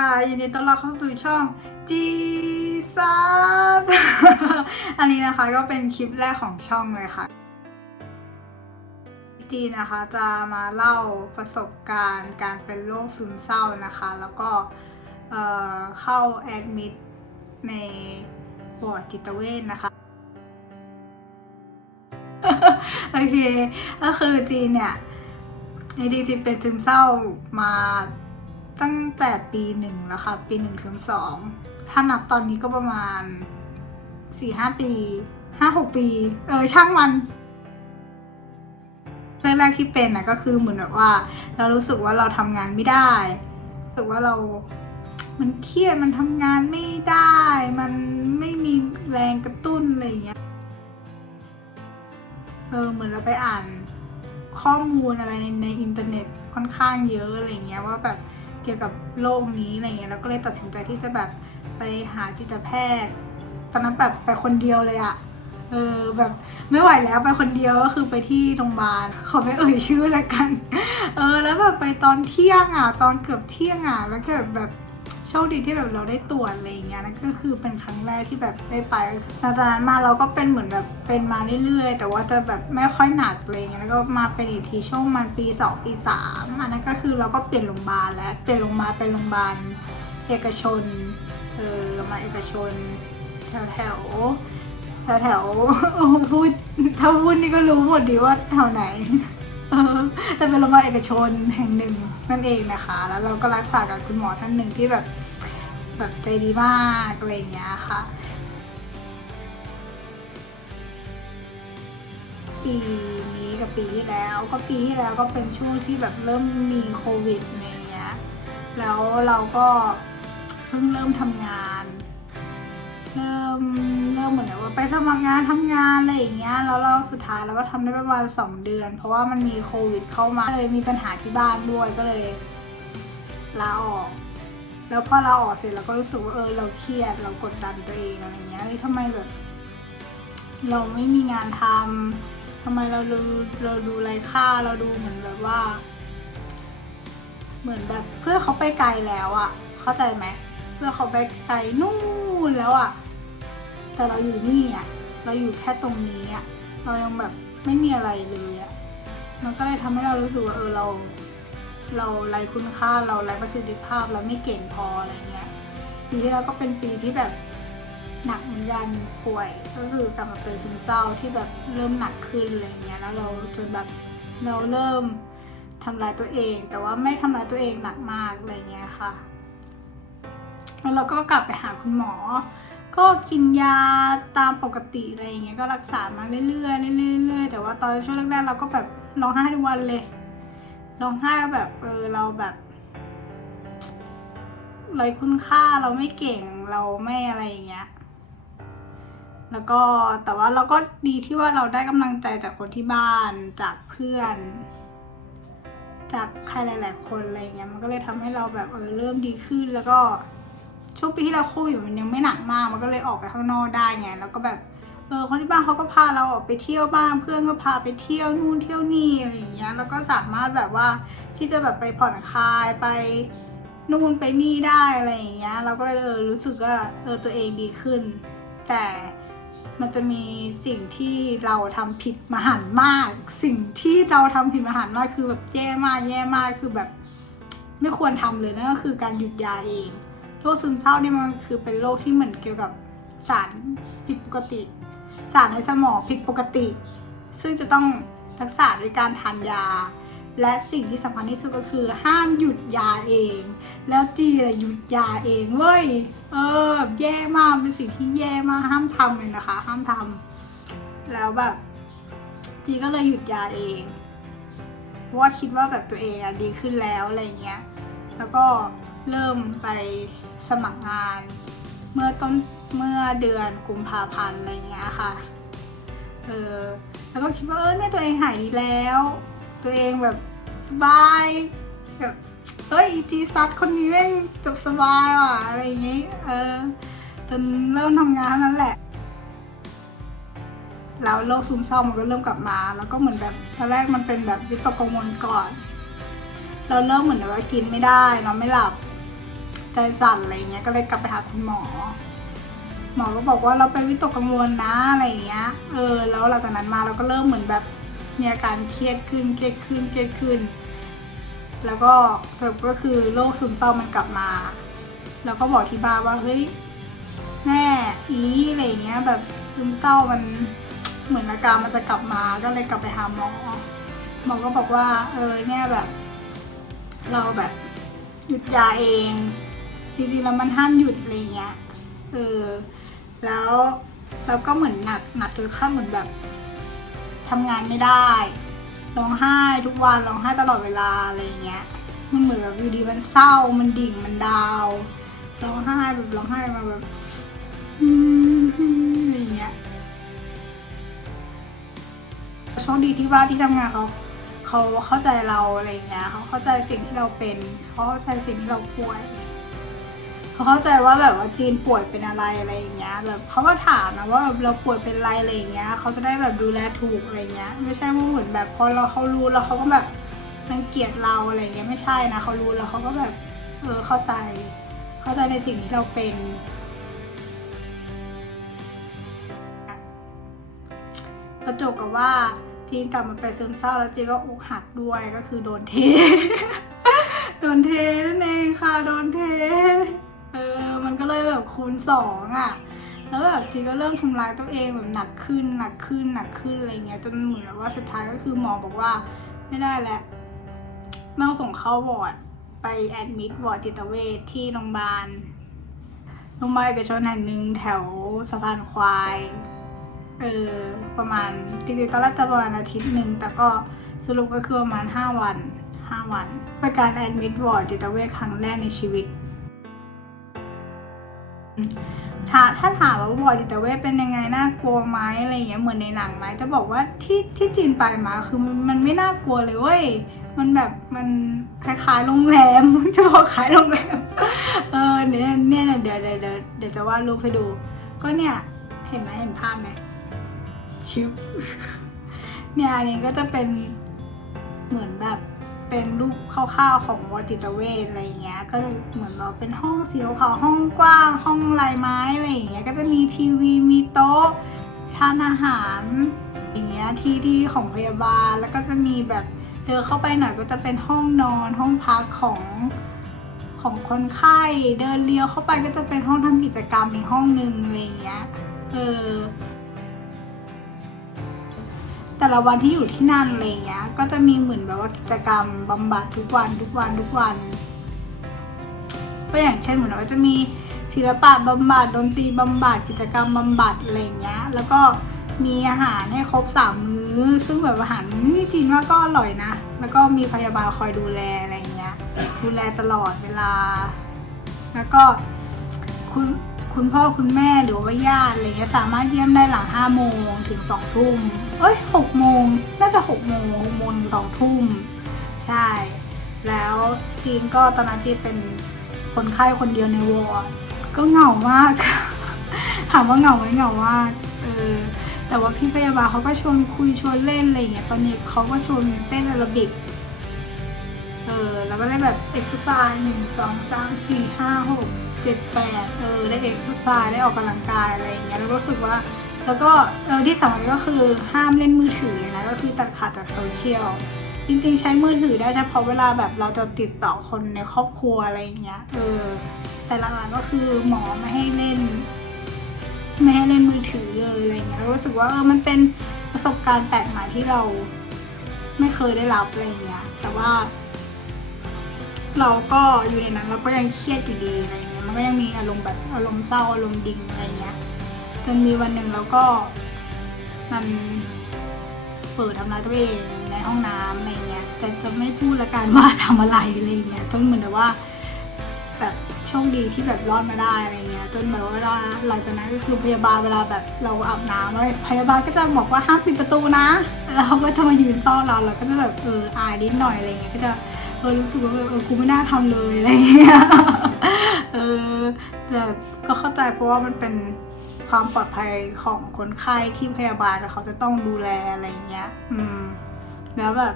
ค่ะยินดีต้อนรับเข้าสู่ช่อง G ซับอันนี้นะคะก็เป็นคลิปแรกของช่องเลยค่ะ จีนะคะจะมาเล่าประสบการณ์การเป็นโรคซึมเศร้านะคะ แล้วก็เเข้าแอดมิดในวอร์ดจิตเวชนะคะโอเคก็คือจีเนี่ยจริงๆจีนเป็นซึมเศร้ามา ตั้งแต่ปีหนึ่งแล้วค่ะ ปีหนึ่งถึงสองถ้านับตอนนี้ก็ประมาณสี่ห้าปีห้าหกปี เออช่างมันเรื่องแรกที่เป็นนะก็คือเหมือนแบบว่า เรารู้สึกว่าเราทำงานไม่ได้รู้สึกว่าเรา มันเครียดมันทำงานไม่ได้ มันไม่มีแรงกระตุ้นอะไรอย่างเงี้ยเออเหมือนเราไปอ่านข้อมูลอะไรในในอินเทอร์เน็ตค่อนข้างเยอะอะไรเงี้ยว่าแบบ เกี่ยวกับโรคนี้อะไรเงี้ยแล้วก็เลยตัดสินใจที่จะแบบไปหาจิตแพทย์ ตอนนั้นแบบไปคนเดียวเลยอะเออแบบไม่ไหวแล้วไปคนเดียวก็คือไปที่โรงพยาบาลขอไม่เอ่ยชื่อละกัน เออแล้วแบบไปตอนเที่ยงอะตอนเกือบเที่ยงอะแล้วก็แบบแบบ โชคดีที่แบบเราได้ตรวจอะไรอย่างเงี้ยนั่นก็คือเป็นครั้งแรกที่แบบได้ไปหลังจากนั้นมาเราก็เป็นเหมือนแบบเป็นมาเรื่อยๆ แต่ว่าจะแบบไม่ค่อยหนักอะไรเงี้ยแล้วก็มาเป็นอีกทีช่วงมันปีสองปีสามอันนั้นก็คือเราก็เปลี่ยนโรงพยาบาลแล้วเปลี่ยนโรงพยาบาลเป็นโรงพยาบาลเอกชนเออโรงพยาบาลเอกชนแถวแถวแถวแถวพูดถ้าพูดนี่ก็รู้หมดดีว่าแถวไหน แต่เป็นโรงพยาบาลเอกชนแห่งหนึ่งนั่นเองนะคะ แล้วเราก็รักษากับคุณหมอท่านหนึ่งที่แบบแบบใจดีมากอะไรอย่างเงี้ยค่ะ ปีนี้กับปีที่แล้วก็ปีที่แล้วก็เป็นช่วงที่แบบเริ่มมีโควิดอะไรเงี้ย แล้วเราก็เพิ่งเริ่มทำงาน เริ่ม เริ่มเหมือนแบบว่าไปสมัครงานทำงานอะไรอย่างเงี้ยแล้วเราสุดท้ายเราก็ทำได้ประมาณสองเดือน เพราะว่ามันมีโควิดเข้ามาเลยมีปัญหาที่บ้านด้วยก็เลยลาออก แล้วพอเราออกเสร็จเราก็รู้สึกว่าเออเราเครียดเรากดดันตัวเองอะไรเงี้ยเฮ้ยทำไมแบบเราไม่มีงานทำทำไมเราดูเราดูไร้ค่าเราดูเหมือนแบบว่า เหมือนแบบเพื่อเขาไปไกลแล้วอะเข้าใจไหมเพื่อเขาไปไกลนู่นแล้วอะ แต่เราอยู่นี่อะเราอยู่แค่ตรงนี้อะเรายังแบบไม่มีอะไรเลยอะมันก็เลยทำให้เรารู้สึกว่าเออเรา เราไร้คุณค่าเราไร้ประสิทธิภาพเราไม่เก่งพออะไรเงี้ยปีที่แล้วก็เป็นปีที่แบบหนักเหมือนกันป่วย ก็คือกลับมาเป็นซึมเศร้าที่แบบเริ่มหนักขึ้นอะไรเงี้ยแล้วเราจนแบบเราเริ่มทำร้ายตัวเอง แต่ว่าไม่ทำร้ายตัวเองหนักมากอะไรเงี้ยค่ะ แล้วเราก็กลับไปหาคุณหมอ ก็กินยาตามปกติอะไรอย่างเงี้ยก็รักษามาเรื่อยๆเรื่อยๆเรื่อยๆแต่ว่าตอนช่วงแรกๆเราก็แบบร้องไห้ทุกวันเลยร้องไห้แบบเออเราแบบไร้คุณค่าเราไม่เก่งเราไม่อะไรอย่างเงี้ย แล้วก็แต่ว่าเราก็ดีที่ว่าเราได้กำลังใจจากคนที่บ้านจากเพื่อน จากใครหลาย ๆ คนอะไรเงี้ยมันก็เลยทำให้เราแบบเออเริ่มดีขึ้นแล้วก็ ช่วงปีที่เราโควิดมันยังไม่หนักมากมันก็เลยออกไปข้างนอกได้ไงแล้วก็แบบเออคนที่บ้านเขาก็พาเราออกไปเที่ยวบ้างเพื่อนก็พาไปเที่ยวนู่นเที่ยวนี่อะไรอย่างเงี้ยแล้วก็สามารถแบบว่าที่จะแบบไปผ่อนคลายไปนู่นไปนี่ได้อะไรอย่างเงี้ยเราก็เลยเออรู้สึกว่าเออตัวเองดีขึ้น แต่มันจะมีสิ่งที่เราทำผิดมหันมาก สิ่งที่เราทำผิดมหันมากคือแบบแย่มากแย่มากคือแบบ ไม่ควรทำเลยนั่นก็คือการหยุดยาเอง รคซึมเศร้าเนี่ยมันคือเป็นโรคที่เหมือนเกี่ยวกับสารผิดปกติ สารในสมองผิดปกติ ซึ่งจะต้องรักษาด้วยการทานยา และสิ่งที่สำคัญที่สุดก็คือห้ามหยุดยาเอง แล้วจีอะหยุดยาเองเว้ยเออแบบแย่มากเป็นสิ่งที่แย่มากห้ามทำเลยนะคะ ห้ามทำแล้วแบบจีก็เลยหยุดยาเองเพราะว่าคิดว่าแบบตัวเองอะดีขึ้นแล้วอะไรเงี้ย แล้วก็เริ่มไป สมัครงานเมื่อต้นเมื่อเดือนกุมภาพันธ์อะไรเงี้ยค่ะ เออแล้วก็คิดว่าเออเนี่ยตัวเองหายดีแล้ว ตัวเองแบบสบายแบบเฮ้ยจีซัดคนนี้แม่งจบสบายว่ะอะไรอย่างงี้ เออ จนเริ่มทำงานเท่านั้นแหละ แล้วโรคซึมเศร้ามันก็เริ่มกลับมา แล้วก็เหมือนแบบตอนแรกมันเป็นแบบวิตกกังวลก่อน เราเริ่มเหมือนแบบว่ากินไม่ได้นอนไม่หลับ ใจสั่นอะไรเงี้ยก็เลยกลับไปหาคุณหมอ หมอก็บอกว่าเราไปวิตกกังวลนะอะไรเงี้ยเออแล้วหลังจากนั้นมาเราก็เริ่มเหมือนแบบมีอาการเครียดขึ้นเครียดขึ้นเครียดขึ้น แล้วก็สรุปก็คือโรคซึมเศร้ามันกลับมา แล้วก็บอกที่บ้านว่าเฮ้ยแม่อีอะไรเงี้ยแบบซึมเศร้ามันเหมือนอาการมันจะกลับมาก็เลยกลับไปหาหมอหมอก็บอกว่าเออเนี่ยแบบ เราแบบหยุดยาเอง จริงๆแล้วมันห้ามหยุดอะไรเงี้ยเออแล้วแล้วก็เหมือนหนักหนักจนขั้นเหมือนแบบทำงานไม่ได้ร้องไห้ทุกวันร้องไห้ตลอดเวลาอะไรเงี้ยมันเหมือนแบบอยู่ดีมันเศร้ามันดิ่งมันดาวร้องไห้แบบร้องไห้มาแบบอะไรเงี้ยโชคดีที่ว่าที่ทำงานเขาเขาเข้าใจเราอะไรเงี้ยเขาเข้าใจสิ่งที่เราเป็นเขาเข้าใจสิ่งที่เราป่วย เขาเข้าใจว่าแบบว่าจีนป่วยเป็นอะไรอะไรอย่างเงี้ยแบบเขาก็ถามนะว่าแบบเราป่วยเป็นอะไรอะไรอย่างเงี้ยเขาจะได้แบบดูแลถูกอะไรเงี้ย ไม่ใช่ว่าเหมือนแบบพอเราเขารู้แล้วเขาก็แบบรังเกียจเราอะไรเงี้ยไม่ใช่นะเขารู้แล้วเขาก็แบบเออเข้าใจ เข้าใจในสิ่งที่เราเป็นประจบกับว่าจีนกลับมาเป็นซึมเศร้าแล้วจีนก็อกหักด้วยก็คือโดนเท โดนเทนั่นเองค่ะ โดนเท เออ มันก็เลยแบบคูณสองอะ แล้วแบบจีก็เริ่มทำร้ายตัวเองแบบหนักขึ้นหนักขึ้นหนักขึ้นอะไรเงี้ยจนเหมือนแบบว่าสุดท้ายก็คือหมอบอกว่าไม่ได้แล้วต้องส่งเข้าวอร์ดไปแอดมิดวอร์ดจิตเวชที่โรงพยาบาลโรงพยาบาลเอกชนแห่งหนึ่งแถวสะพานควาย เออ ประมาณจริงๆตอนแรกจะประมาณอาทิตย์หนึ่ง แต่ก็สรุปก็คือประมาณห้าวันห้าวัน เป็นการแอดมิดวอร์ดจิตเวชครั้งแรกในชีวิต ถ้าถ้าถามว่าวอร์ดจิตเวชเป็นยังไงน่ากลัวไหมอะไรเงี้ยเหมือนในหนังไหมจะบอกว่าที่ที่จีนไปมาคือมันมันไม่น่ากลัวเลยเว้ยมันแบบมันคล้ายๆโรงแรมจะบอกคล้ายโรงแรมเออเนี่ยเนี่ยเดี๋ยวเดี๋ยวเดี๋ยวจะวาดรูปให้ดู ก็เนี่ยเห็นไหมเห็นภาพไหมชิปเนี่ยอันนี้ก็จะเป็นเหมือนแบบ เป็นรูปคร่าวๆของวอจิตเวชอะไรเงี้ย ก็เลยเหมือนเราเป็นห้องสีขาวห้องกว้าง ห้องลายไม้อะไรเงี้ย ก็จะมีทีวี มีโต๊ะทานอาหาร อย่างเงี้ย ที่ที่ของพยาบาล แล้วก็จะมีแบบเดินเข้าไปหน่อยก็จะเป็นห้องนอน ห้องพักของของคนไข้ เดินเลี้ยวเข้าไปก็จะเป็นห้องทำกิจกรรมอีกห้องหนึ่งอะไรเงี้ย เออ แต่ละวันที่อยู่ที่นั่นอะไรเงี้ย ก็จะมีเหมือนแบบว่ากิจกรรมบำบัดทุกวันทุกวันทุกวัน ก็อย่างเช่นเหมือนว่าจะมีศิลปะบำบัดดนตรีบำบัดกิจกรรมบำบัดอะไรเงี้ย แล้วก็มีอาหารให้ครบสามมื้อ ซึ่งแบบอาหารนี่จีนว่าก็อร่อยนะ แล้วก็มีพยาบาลคอยดูแลอะไรเงี้ย ดูแลตลอดเวลา แล้วก็คุณ คุณพ่อคุณแม่หรือว่าญาติอะไรเงี้ยสามารถเยี่ยมได้หลังห้าโมงถึงสองทุ่มเอ้ยหกโมงน่าจะหกโมงหกโมงสองทุ่มใช่ แล้วจีนก็ตอนนั้นจีนเป็นคนไข้คนเดียวในวอร์ดก็เหงามาก ถามว่าเหงาไหมเหงามากเออแต่ว่าพี่พยาบาลเขาก็ชวนคุยชวนเล่นอะไรเงี้ยตอนนี้เขาก็ชวนเต้นแอโรบิก เออแล้วก็ได้แบบเอ็กซ์ไซส์หนึ่งสองสามสี่ห้าหกเจ็ดแปดเออได้เอ็กซ์ไซส์ได้ออกกำลังกายอะไรอย่างเงี้ยแล้วรู้สึกว่า แล้วก็เออที่สำคัญก็คือห้ามเล่นมือถือนะก็คือตัดขาดจากโซเชียลจริงๆใช้มือถือได้เฉพาะเวลาแบบเราจะติดต่อคนในครอบครัวอะไรอย่างเงี้ยเออแต่หลักๆก็คือหมอไม่ให้เล่นไม่ให้เล่นมือถือเลยอะไรเงี้ยรู้สึกว่าเออมันเป็นประสบการณ์แปลกใหม่ที่เราไม่เคยได้รับอะไรเงี้ยแต่ว่า เราก็อยู่ในนั้นเราก็ยังเครียดอยู่ดีอะไรเงี้ยมันก็ยังมีอารมณ์แบบอารมณ์เศร้าอารมณ์ดิ่งอะไรเงี้ยจนมีวันหนึ่งเราก็มันเปิดทำร้ายตัวเองในห้องน้ำอะไรเงี้ยแต่จะไม่พูดละกันว่าทำอะไรอะไรเงี้ยจนเหมือนแบบว่า แบบโชคดีที่แบบรอดมาได้อะไรเงี้ยจนแบบว่าหลังจากนั้นก็คือพยาบาลเวลาแบบเราอาบน้ำอะไรพยาบาลก็จะบอกว่าห้ามปิดประตูนะแล้วเขาก็จะมายืนเฝ้าเราเราก็จะแบบเอออายนิดหน่อยอะไรเงี้ยก็จะ เออรู้สึกว่าเออกูไม่น่าทำเลยอะไรเงี้ยเออแต่ก็เข้าใจเพราะว่ามันเป็นความปลอดภัยของคนไข้ที่พยาบาลเขาจะต้องดูแลอะไรเงี้ย อืม แล้วแบบ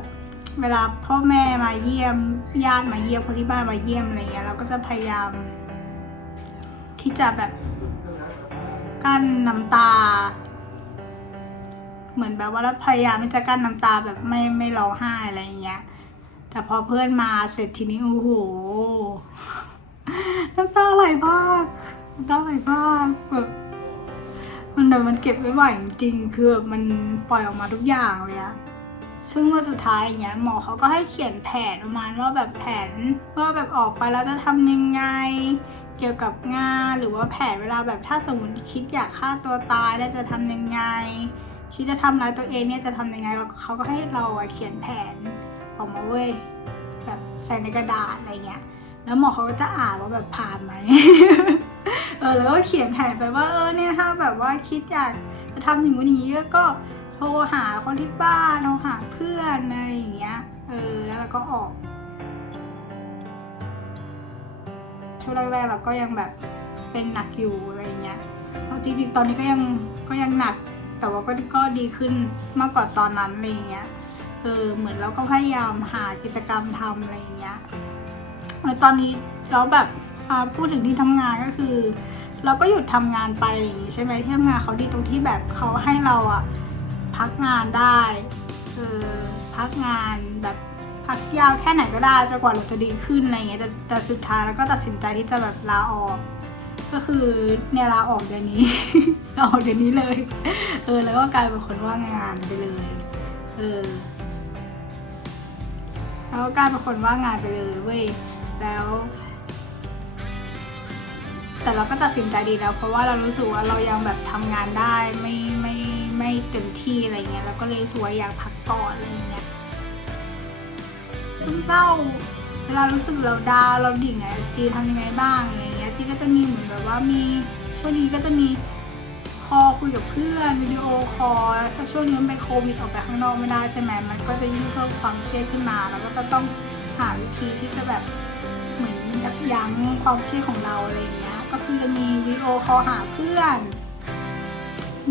เวลาพ่อแม่มาเยี่ยมญาติมาเยี่ยมคนที่บ้านมาเยี่ยมอะไรเงี้ยเราก็จะพยายาม ที่จะแบบกั้นน้ำตา เหมือนแบบว่าเราพยายามที่จะกั้นน้ำตาแบบไม่ไม่ร้องไห้อะไรเงี้ย แต่พอเพื่อนมาเสร็จทีนี้โอ้โหน้ำตาไหลมากน้ำตาไหลมากแบบมันแบบมันเก็บไม่ไหวจริงๆคือแบบมันปล่อยออกมาทุกอย่างเลยอะซึ่งวันสุดท้ายอย่างเงี้ยหมอเขาก็ให้เขียนแผนประมาณว่าแบบแผนว่าแบบออกไปแล้วจะทำยังไง เกี่ยวกับงานหรือว่าแผนเวลาแบบถ้าสมมติคิดอยากฆ่าตัวตายแล้วจะทำยังไง คิดจะทำร้ายตัวเองเนี่ยจะทำยังไงเขาก็ให้เราเขียนแผน ออกมาเว้ยแบบใส่ในกระดาษอะไรเงี้ย แล้วหมอเขาก็จะอ่านว่าแบบผ่านไหมเออแล้วก็เขียนแผนไปว่าเออเนี่ยถ้าแบบว่าคิดอยากจะทำอย่างนู้นอย่างนี้ก็โทรหาคนที่บ้านโทรหาเพื่อนอะไรอย่างเงี้ยเออแล้วเราก็ออกช่วงแรกๆเราก็ยังแบบเป็นหนักอยู่อะไรเงี้ยเอาจริงๆ ตอนนี้ก็ยังก็ยังหนัก แต่ว่าก็ก็ดีขึ้นมากกว่าตอนนั้นอะไรเงี้ย เออเหมือนเราก็พยายามหากิจกรรมทำอะไรอย่างเงี้ยแล้วตอนนี้เราแบบพูดถึงที่ทำงานก็คือ เราก็หยุดทำงานไปอย่างงี้ใช่ไหมที่ทำงานเขาดีตรงที่แบบเขาให้เราอะพักงานได้เออพักงานแบบพักยาวแค่ไหนก็ได้จนกว่าเราจะดีขึ้นอะไรเงี้ยแต่แต่สุดท้ายแล้วก็ตัดสินใจที่จะแบบลาออก ก็คือเนี่ยลาออกเดือนนี้ลาออกเดือนนี้เลย เออแล้วก็กลายเป็นคนว่างงานไปเลย เออ แล้วก็กลายเป็นคนว่างงานไปเลยเว้ยแล้ว แต่เราก็ตัดสินใจดีแล้ว เพราะว่าเรารู้สึกว่าเรายังแบบทำงานได้ไม่ไม่ไม่เต็มที่อะไรเงี้ยเราก็เลยสว่าอยากพักก่อนอะไรเงี้ยซึมเศร้าเวลารู้สึกเราดาวเราดิ่งอะจีทำยังไงบ้างอะไรเงี้ยจีก็จะมีเหมือนแบบว่ามีช่วงนี้ก็จะมี คอลคุยกับเพื่อนวิดีโอคอลถ้าช่วงนี้มันเป็นโควิดออกไปข้างนอกไม่ได้ใช่ไหมมันก็จะยิ่งเพิ่มความเครียดขึ้นมา แล้วก็จะต้องหาวิธีที่จะแบบเหมือนยับยั้งความเครียดของเราอะไรเงี้ยก็คือจะมีวิดีโอคอลหาเพื่อน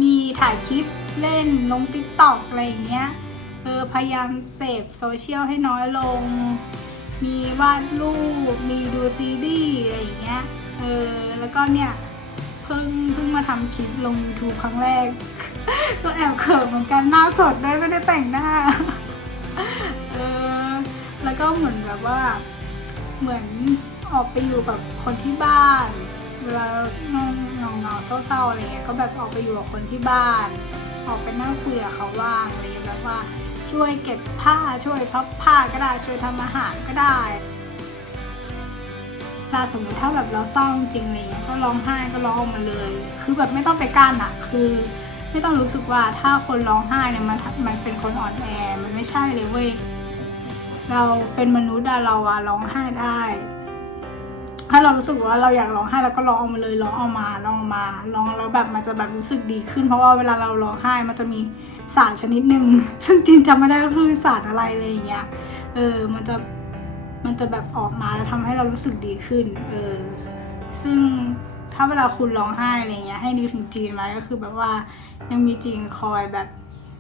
มีถ่ายคลิปเล่นลงติ๊กต็อกอะไรเงี้ยเออพยายามเสพโซเชียลให้น้อยลง มีวาดรูปมีดูซีรีส์อะไรอย่างเงี้ยเออแล้วก็เนี่ย พิ่งเพิ่งมาทำคลิปลง YouTube ครั้งแรก ก็แอบเขินเหมือนกันหน้าสดด้วยไม่ได้แต่งหน้าเออแล้วก็เหมือนแบบว่า เหมือนออกไปอยู่กับคนที่บ้านเวลาเงาเงาเงาๆเศร้าๆอะไรเงี้ยก็แบบออกไปอยู่กับคนที่บ้าน ออกไปนั่งคุยกับเขาบ้างอะไรเงี้ยแบบว่าช่วยเก็บผ้าช่วยพับผ้าก็ได้ช่วยทำอาหารก็ได้ ถ้าสมมติถ้าแบบเราเศร้าจริงอะไรเงี้ยก็ร้องไห้ก็ร้องออกมาเลย คือแบบไม่ต้องไปกั้นอะคือ ไม่ต้องรู้สึกว่าถ้าคนร้องไห้เนี่ยมันมันเป็นคนอ่อนแอมันไม่ใช่เลยเว้ยเราเป็นมนุษย์อะเราอะร้องไห้ได้ ถ้าเรารู้สึกว่าเราอยากร้องไห้เราก็ร้องออกมาเลยร้องออกมาร้องออกมาร้องแล้วแบบมันจะแบบรู้สึกดีขึ้น เพราะว่าเวลาเราร้องไห้มันจะมีสารชนิดหนึ่งซึ่งจีนจำไม่ได้ก็คือสารอะไรเลยอย่างเงี้ยเออมันจะ มันจะแบบออกมาแล้วทำให้เรารู้สึกดีขึ้น เออ ซึ่งถ้าเวลาคุณร้องไห้อะไรเงี้ยให้นึกถึงจีนไว้ก็คือแบบว่ายังมีจีนคอยแบบ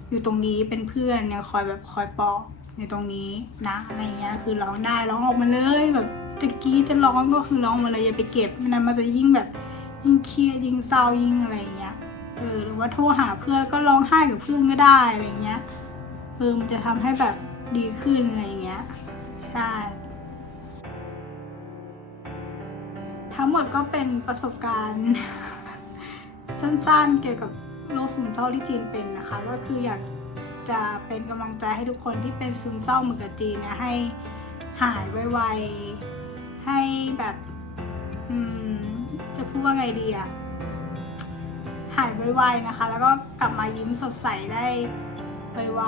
อยู่ตรงนี้เป็นเพื่อนเนี่ยคอยแบบคอยปลอบในตรงนี้นะอะไรเงี้ยคือร้องได้ร้องออกมาเลยแบบจะกี้จะร้องก็คือร้องมาเลยอย่าไปเก็บไม่นั้นมันจะยิ่งแบบยิ่งเครียดยิ่งเศร้ายิ่งอะไรเงี้ยเออหรือว่าโทรหาเพื่อนก็ร้องไห้กับเพื่อนก็ได้อะไรเงี้ยเออมันจะทำให้แบบดีขึ้นอะไรเงี้ยใช่ ทั้งหมดก็เป็นประสบการณ์ สั้นๆ เกี่ยวกับโรคซึมเศร้าที่จีนเป็นนะคะ ก็คืออยากจะเป็นกำลังใจให้ทุกคนที่เป็นซึมเศร้าเหมือนกับจีนเนี่ยให้หายไวๆ ให้แบบจะพูดว่าไงดีอะหายไวๆนะคะ แล้วก็กลับมายิ้มสดใสได้ไว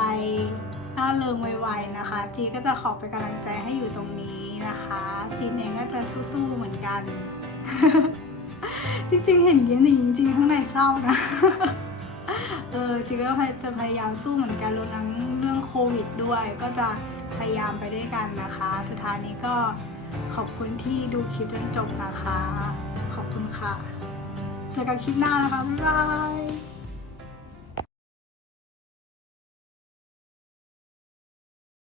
ๆน่าเริงไวๆนะคะ จีก็จะขอเป็นกำลังใจให้อยู่ตรง นะคะจีนเองก็จะสู้ๆเหมือนกัน จริงๆ เห็นยิ้มอย่างนี้จริงๆข้างในเศร้านะ เออจริงก็จะพยายามสู้เหมือนกันรวมทั้งเรื่องโควิดด้วย ก็จะพยายามไปด้วยกันนะคะ สุดท้ายนี้ก็ขอบคุณที่ดูคลิปจนจบนะคะ ขอบคุณค่ะ เจอกันคลิปหน้านะคะ บ๊ายบาย